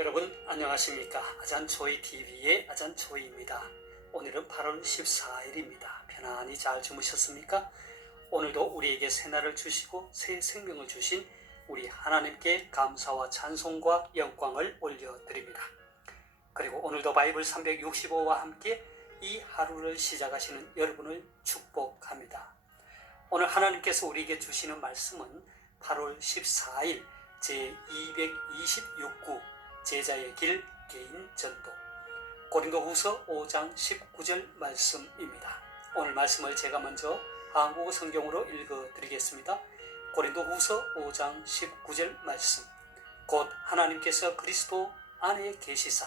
여러분 안녕하십니까? 아잔초이TV의 아잔초이입니다. 오늘은 8월 14일입니다. 편안히 잘 주무셨습니까? 오늘도 우리에게 새날을 주시고 새 생명을 주신 우리 하나님께 감사와 찬송과 영광을 올려드립니다. 그리고 오늘도 바이블 365와 함께 이 하루를 시작하시는 여러분을 축복합니다. 오늘 하나님께서 우리에게 주시는 말씀은 8월 14일 제226구 제자의 길 개인 전도 고린도후서 5장 19절 말씀입니다. 오늘 말씀을 제가 먼저 한국어 성경으로 읽어드리겠습니다. 고린도후서 5장 19절 말씀. 곧 하나님께서 그리스도 안에 계시사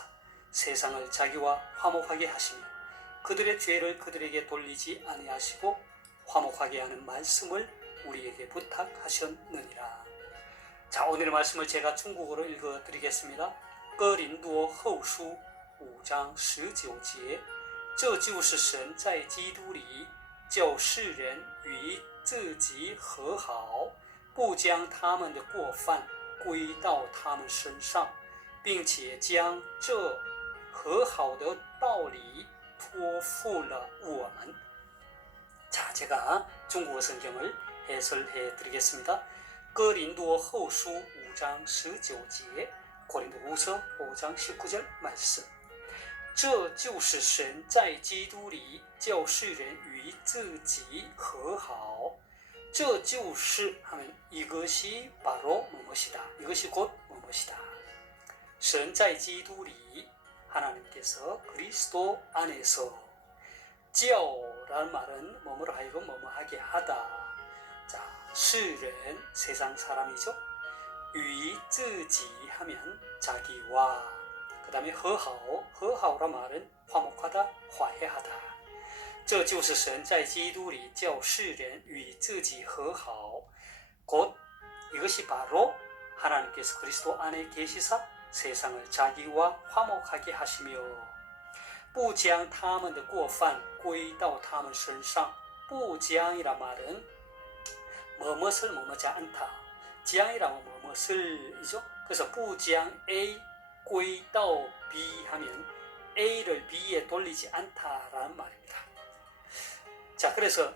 세상을 자기와 화목하게 하시며 그들의 죄를 그들에게 돌리지 아니하시고 화목하게 하는 말씀을 우리에게 부탁하셨느니라. 자, 오늘의 말씀을 제가 중국어로 읽어드리겠습니다. 哥林多后书5章19节，这就是神在基督里叫世人与自己和好，不将他们的过犯归到他们身上，并且将这和好的道理托付了我们。 자, 제가 중국어 성경을 해설해 드리겠습니다. 哥林多后书5章19节 고린도후서 5장 19절 말씀. 这就是神在基督里叫世人与自己和好。这就是하면 이것이 바로 무엇이다. 이것이 곧 무엇이다. 神在基督里 하나님께서 그리스도 안에서 叫라는 말은 뭐뭐로 하여금 뭐뭐하게 하다. 자, 世人 세상 사람이죠. 与自己 하면 자기와, 그 다음에 和好 和好라 말은 화목하다, 화해하다. 这就是神在基督里叫世人与自己和好. 곧 이것이 바로 하나님께서 그리스도 안에 계시사 세상을 자기와 화목하게 하시며 不将他们的过犯归到他们身上. 不将이란 말은 뭐뭇을 뭐뭐지 않다. 将이라면 뭐뭇을이죠. 그래서 不将 A 归到 B 하면 A를 B에 돌리지 않다라는 말입니다. 자, 그래서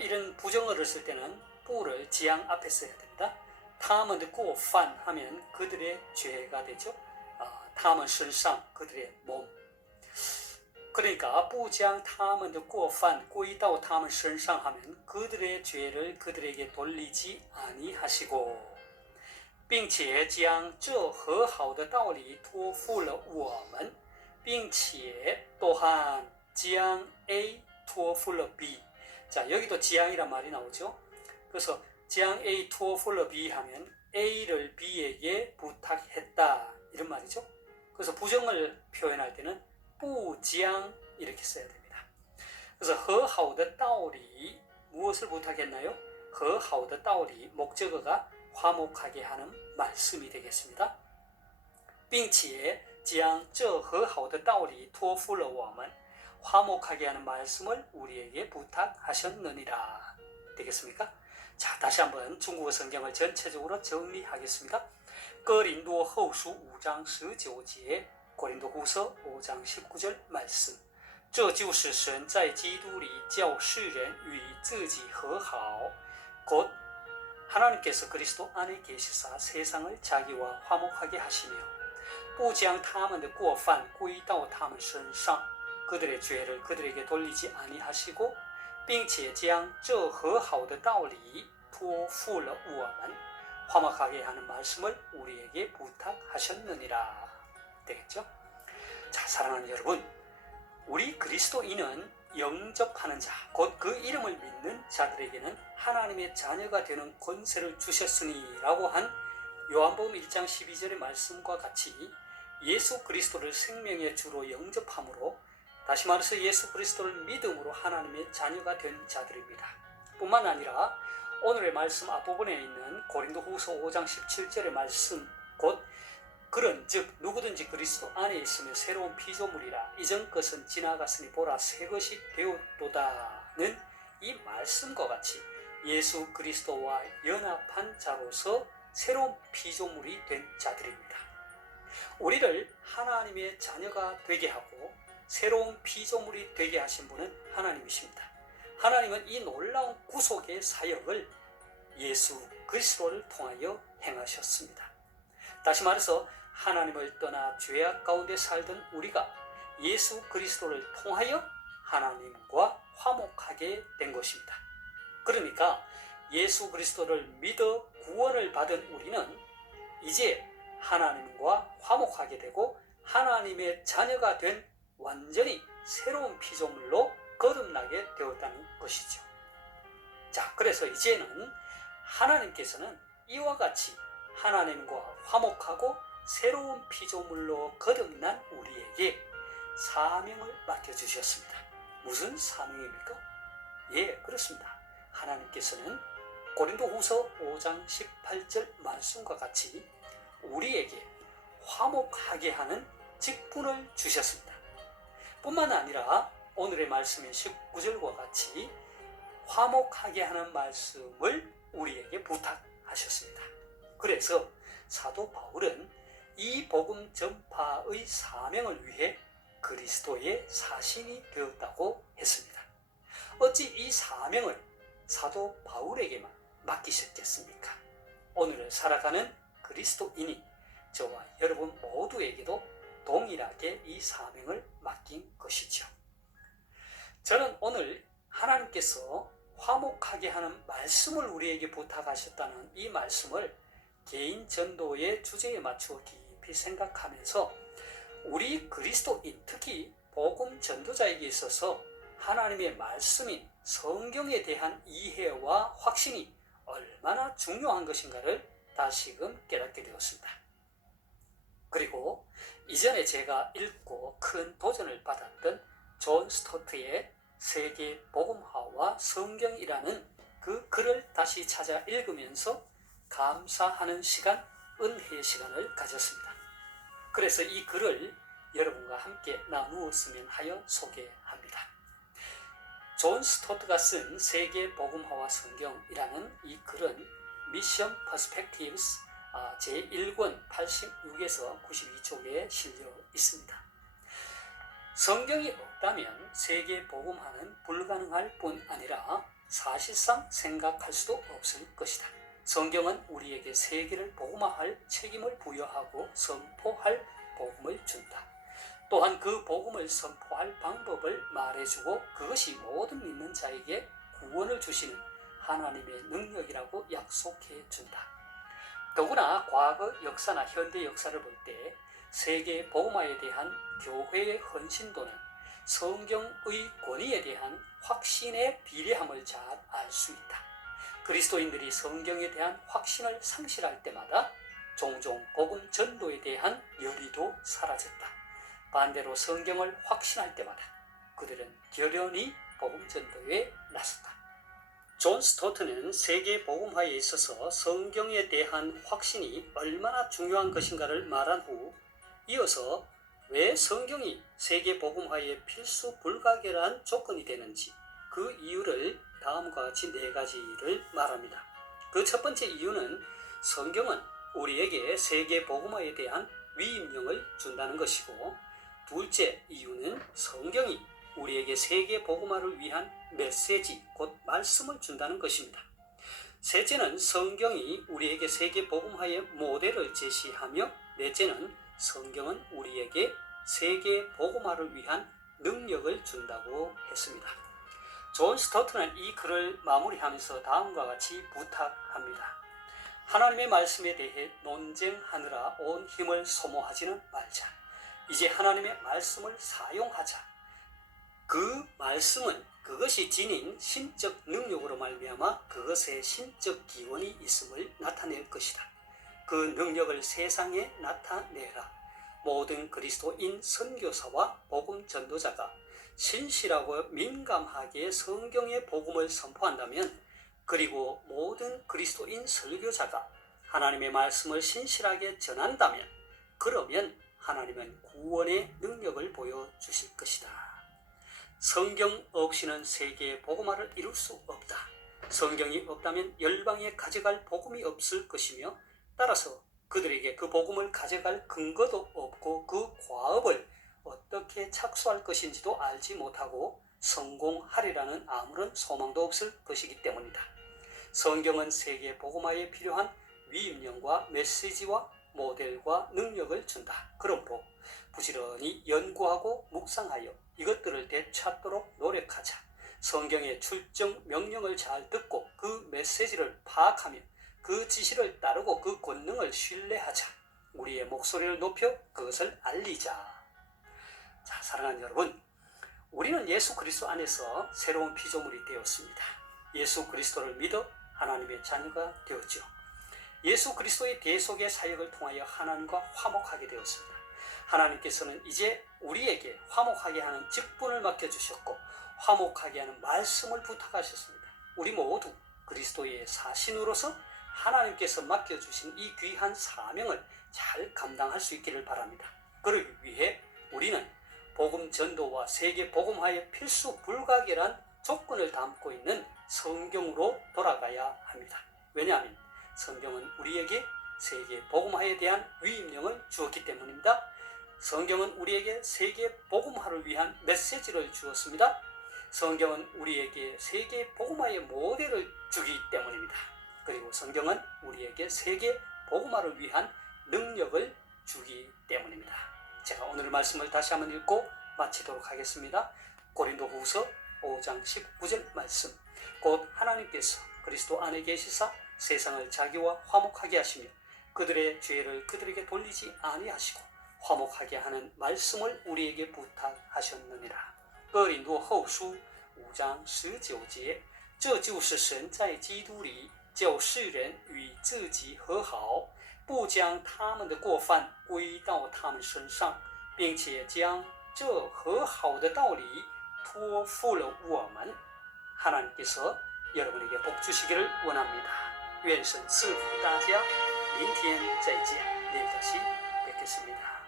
이런 부정어를 쓸 때는 不를 将 앞에 써야 됩니다. 他们的过犯 하면 그들의 죄가 되죠. 他们身上 그들의 몸. 그러니까 不将他们的过犯归到他们身上 하면 그들의 죄를 그들에게 돌리지 아니하시고 并且将这和好的道理托付了我们 并且 또한 将 A 托付了 B. 자, 여기도 将이란 말이 나오죠. 그래서 将 A 托付了 B 하면 A를 B에게 부탁했다 이런 말이죠. 그래서 부정을 표현할 때는 不将 이렇게 써야 됩니다. 그래서 和好的道理 무엇을 부탁했나요? 和好的道理 목적어가 화목하게 하는 말씀이 되겠습니다. 并且将这和好的道理托付了我们 화목하게 하는 말씀을 우리에게 부탁하셨느니라. 되겠습니까? 자, 다시 한번 중국어 성경을 전체적으로 정리하겠습니다. 哥林多后书5章19节 고린도후서 5장 19절 말씀. 这就是神在基督里叫世人与自己和好. 곧 하나님께서 그리스도 안에 계시사 세상을 자기와 화목하게 하시며 不将他们的过犯归到他们身上 그들의 죄를 그들에게 돌리지 아니하시고 并且将这和好的道理托付了我们 화목하게 하는 말씀을 우리에게 부탁하셨느니라. 되겠죠? 자, 사랑하는 여러분, 우리 그리스도인은 영접하는 자, 곧 그 이름을 믿는 자들에게는 하나님의 자녀가 되는 권세를 주셨으니 라고 한 요한복음 1장 12절의 말씀과 같이 예수 그리스도를 생명의 주로 영접함으로, 다시 말해서 예수 그리스도를 믿음으로 하나님의 자녀가 된 자들입니다. 뿐만 아니라 오늘의 말씀 앞부분에 있는 고린도후서 5장 17절의 말씀, 곧 그런즉 누구든지 그리스도 안에 있으면 새로운 피조물이라 이전 것은 지나갔으니 보라 새 것이 되었도다는 이 말씀과 같이 예수 그리스도와 연합한 자로서 새로운 피조물이 된 자들입니다. 우리를 하나님의 자녀가 되게 하고 새로운 피조물이 되게 하신 분은 하나님이십니다. 하나님은 이 놀라운 구속의 사역을 예수 그리스도를 통하여 행하셨습니다. 다시 말해서 하나님을 떠나 죄악 가운데 살던 우리가 예수 그리스도를 통하여 하나님과 화목하게 된 것입니다. 그러니까 예수 그리스도를 믿어 구원을 받은 우리는 이제 하나님과 화목하게 되고 하나님의 자녀가 된 완전히 새로운 피조물로 거듭나게 되었다는 것이죠. 자, 그래서 이제는 하나님께서는 이와 같이 하나님과 화목하고 새로운 피조물로 거듭난 우리에게 사명을 맡겨주셨습니다. 무슨 사명입니까? 예, 그렇습니다. 하나님께서는 고린도후서 5장 18절 말씀과 같이 우리에게 화목하게 하는 직분을 주셨습니다. 뿐만 아니라 오늘의 말씀인 19절과 같이 화목하게 하는 말씀을 우리에게 부탁하셨습니다. 그래서 사도 바울은 이 복음 전파의 사명을 위해 그리스도의 사신이 되었다고 했습니다. 어찌 이 사명을 사도 바울에게만 맡기셨겠습니까? 오늘을 살아가는 그리스도인이 저와 여러분 모두에게도 동일하게 이 사명을 맡긴 것이죠. 저는 오늘 하나님께서 화목하게 하는 말씀을 우리에게 부탁하셨다는 이 말씀을 개인 전도의 주제에 맞추어 깊이 생각하면서 우리 그리스도인, 특히 복음 전도자에게 있어서 하나님의 말씀인 성경에 대한 이해와 확신이 얼마나 중요한 것인가를 다시금 깨닫게 되었습니다. 그리고 이전에 제가 읽고 큰 도전을 받았던 존 스토트의 세계 복음화와 성경이라는 그 글을 다시 찾아 읽으면서 감사하는 시간, 은혜의 시간을 가졌습니다. 그래서 이 글을 여러분과 함께 나누었으면 하여 소개합니다. 존 스토트가 쓴 세계 복음화와 성경이라는 이 글은 미션 퍼스펙티브스 제1권 86에서 92쪽에 실려 있습니다. 성경이 없다면 세계 복음화는 불가능할 뿐 아니라 사실상 생각할 수도 없을 것이다. 성경은 우리에게 세계를 복음화할 책임을 부여하고 선포할 복음을 준다. 또한 그 복음을 선포할 방법을 말해주고 그것이 모든 믿는 자에게 구원을 주시는 하나님의 능력이라고 약속해 준다. 더구나 과거 역사나 현대 역사를 볼 때 세계 복음화에 대한 교회의 헌신도는 성경의 권위에 대한 확신에 비례함을 잘 알 수 있다. 그리스도인들이 성경에 대한 확신을 상실할 때마다 종종 복음 전도에 대한 열의도 사라졌다. 반대로 성경을 확신할 때마다 그들은 결연히 복음 전도에 나섰다. 존 스토트는 세계 복음화에 있어서 성경에 대한 확신이 얼마나 중요한 것인가를 말한 후 이어서 왜 성경이 세계 복음화의 필수 불가결한 조건이 되는지 그 이유를 다음과 같이 4가지를 말합니다. 그 첫 번째 이유는 성경은 우리에게 세계 복음화에 대한 위임령을 준다는 것이고, 둘째 이유는 성경이 우리에게 세계 복음화를 위한 메시지, 곧 말씀을 준다는 것입니다. 셋째는 성경이 우리에게 세계 복음화의 모델을 제시하며, 넷째는 성경은 우리에게 세계 복음화를 위한 능력을 준다고 했습니다. 존 스토트는 이 글을 마무리하면서 다음과 같이 부탁합니다. 하나님의 말씀에 대해 논쟁하느라 온 힘을 소모하지는 말자. 이제 하나님의 말씀을 사용하자. 그 말씀은 그것이 지닌 신적 능력으로 말미암아 그것의 신적 기원이 있음을 나타낼 것이다. 그 능력을 세상에 나타내라. 모든 그리스도인 선교사와 복음 전도자가 신실하고 민감하게 성경의 복음을 선포한다면, 그리고 모든 그리스도인 설교자가 하나님의 말씀을 신실하게 전한다면, 그러면 하나님은 구원의 능력을 보여주실 것이다. 성경 없이는 세계의 복음화를 이룰 수 없다. 성경이 없다면 열방에 가져갈 복음이 없을 것이며, 따라서 그들에게 그 복음을 가져갈 근거도 없고 결코 그 과업을 어떻게 착수할 것인지도 알지 못하고 성공하리라는 아무런 소망도 없을 것이기 때문이다. 성경은 세계 복음화에 필요한 위임령과 메시지와 모델과 능력을 준다. 그러므로 부지런히 연구하고 묵상하여 이것들을 되찾도록 노력하자. 성경의 출정 명령을 잘 듣고 그 메시지를 파악하며 그 지시를 따르고 그 권능을 신뢰하자. 우리의 목소리를 높여 그것을 알리자. 자, 사랑하는 여러분, 우리는 예수 그리스도 안에서 새로운 피조물이 되었습니다. 예수 그리스도를 믿어 하나님의 자녀가 되었죠. 예수 그리스도의 대속의 사역을 통하여 하나님과 화목하게 되었습니다. 하나님께서는 이제 우리에게 화목하게 하는 직분을 맡겨주셨고 화목하게 하는 말씀을 부탁하셨습니다. 우리 모두 그리스도의 사신으로서 하나님께서 맡겨주신 이 귀한 사명을 잘 감당할 수 있기를 바랍니다. 그러기 위해 우리는 복음 전도와 세계 복음화의 필수 불가결한 조건을 담고 있는 성경으로 돌아가야 합니다. 왜냐하면 성경은 우리에게 세계 복음화에 대한 위임령을 주었기 때문입니다. 성경은 우리에게 세계 복음화를 위한 메시지를 주었습니다. 성경은 우리에게 세계 복음화의 모델을 주기 때문입니다. 그리고 성경은 우리에게 세계 복음화를 위한 능력을 주기 때문입니다. 제가 오늘 말씀을 다시 한번 읽고 마치도록 하겠습니다. 고린도후서 5장 19절 말씀. 곧 하나님께서 그리스도 안에 계시사 세상을 자기와 화목하게 하시며 그들의 죄를 그들에게 돌리지 아니하시고 화목하게 하는 말씀을 우리에게 부탁하셨느니라. 哥林多后书5章19节，这就是神在基督里叫世人与自己和好，不将他们的过犯归到他们身上，并且将这和好的道理托付了我们。 하나님께서 여러분에게 복 주시기를 원합니다. 愿神赐福大家，明天再见，내일 다시 뵙겠습니다.